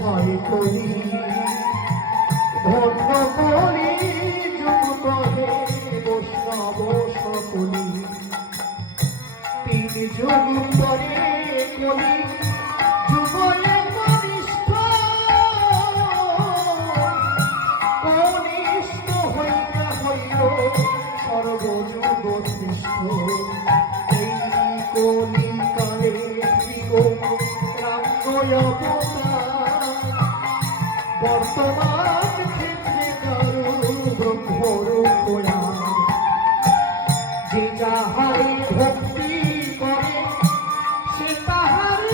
হয় কলি ধন্য কলি যুগ কহে বৈষ্ণব সকলি তিন যুগ পরে কলি যুগলে কনিষ্ঠ কনিষ্ঠ হইয়া হইল সর্বযুগ শ্রেষ্ঠ এই কলি কালে বর্তমান ক্ষেত্রে কারু ব্রহ্মর যে যাহাই ভক্তি করে সে তাহার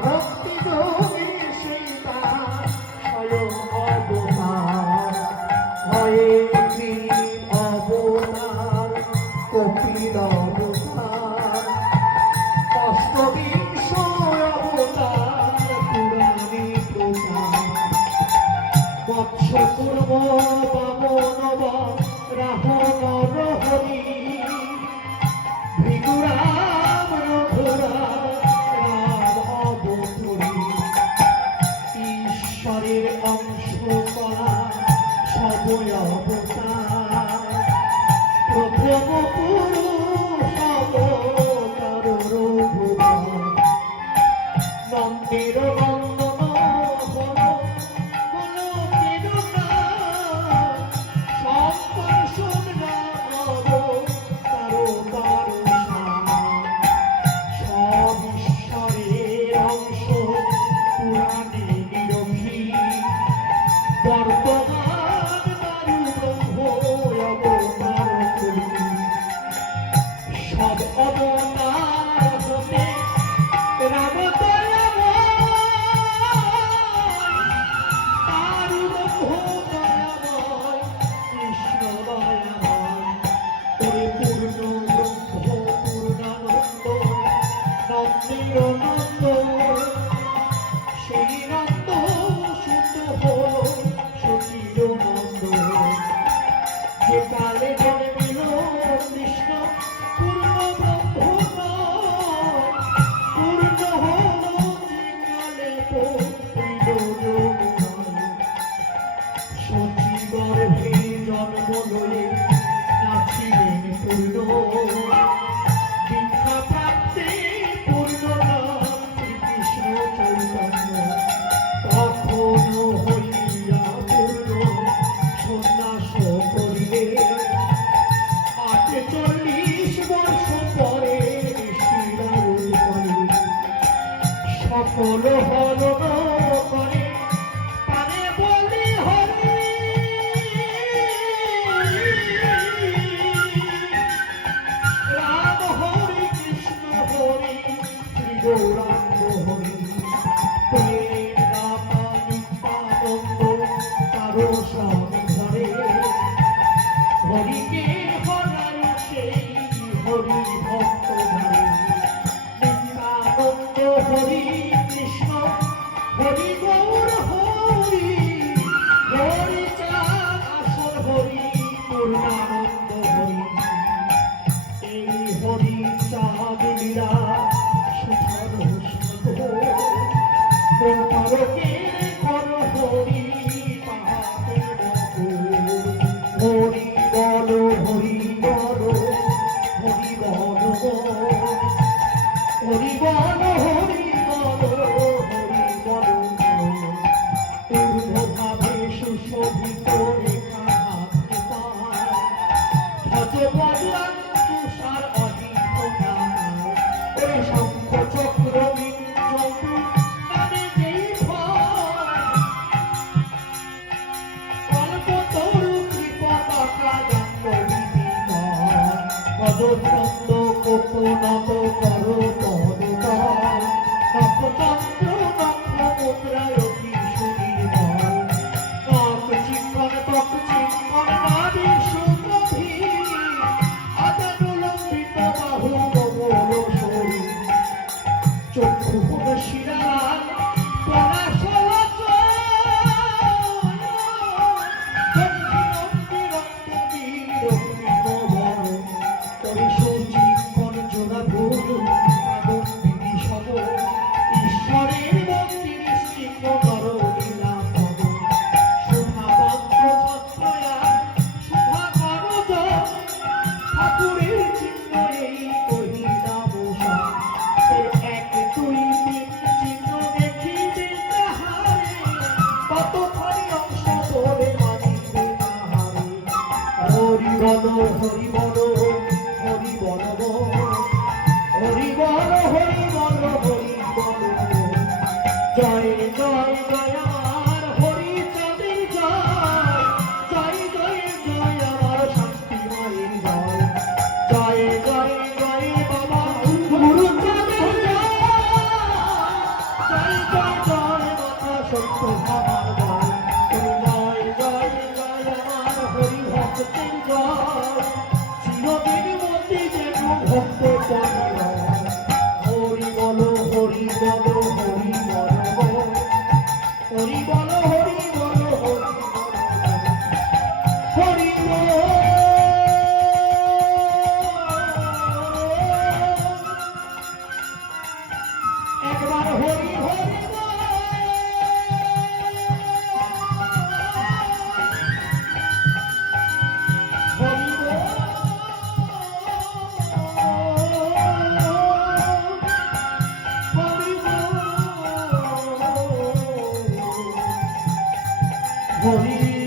ভক্তি যোগে সেই তাহার স্বয়ং অবতার হয়ে অবতার কপিল অবতার অষ্টবিংশ অবতার পুরাণে প্রচার বৎস পূর্ব বামনব রাহন হরি ভৃগুরাম রঘুরাম অবতরী ঈশ্বরের অংশ করা সবই অবতার প্রথম পুরুষ অবতার রঘুরাম নন্দের সকল হল করে পানে বলি হরি রাম হরি কৃষ্ণ হরি শ্রী গৌরাঙ্গ হরি প্রেম রামানিত্যানন্দ কারো স্বামী ঘরে হরিকে হরার সেই হরি ভক্ত ঘরে নিত্যানন্দ হরি কৃষ্ণ হরি গৌর হরি হরি চাঁদ আসর হরি পূর্ণানন্দ হরি এই হরি চাঁদ লীলা সুধর হরি হরি বল হরি বল হরি বল হরি বল হরি বল হরি বল পূর্ণভাবে সুশোভিত রেখা হাতে পায় ভজ বদলান তুষার অধিকতা ওই শঙ্খ চক্র বিঞ্জু নামে যেই ভয় কল্পতরু কৃপতাকা দণ্ড বিধিময় পদচন্দ্র কোপনত কর পদকার নক্ষচন্দ্র নক্ষমুদ্রায় অতি সুনির্মল নখ চিঙ্কন ত্বক চিঙ্কন নাভি সুগভীর আদানুলম্বিত বাহু কমল শরীর চক্ষু কোন শিরালাল পলাশল জোড়া ভুল আগুন বিধি সব জয় জয় জয় আমার হরিচাঁদের জয়, জয় জয় জয় আমার শান্তি মায়ের জয়, জয় জয় জয় বাবা গুরুচাঁদের জয়, জয় জয় জয় মাতা সত্য ভামার জয়, জয় জয় জয় আমার হরি ভক্তের জয়, চিরদিন মধ্যে যেন ভক্ত পরিবার, হরি বলো হরি বলো হরি বলো, হরি বলো হরি বলো হরি বলো, একবার হরি হরি বল, হরি বল, হরি বল, হরি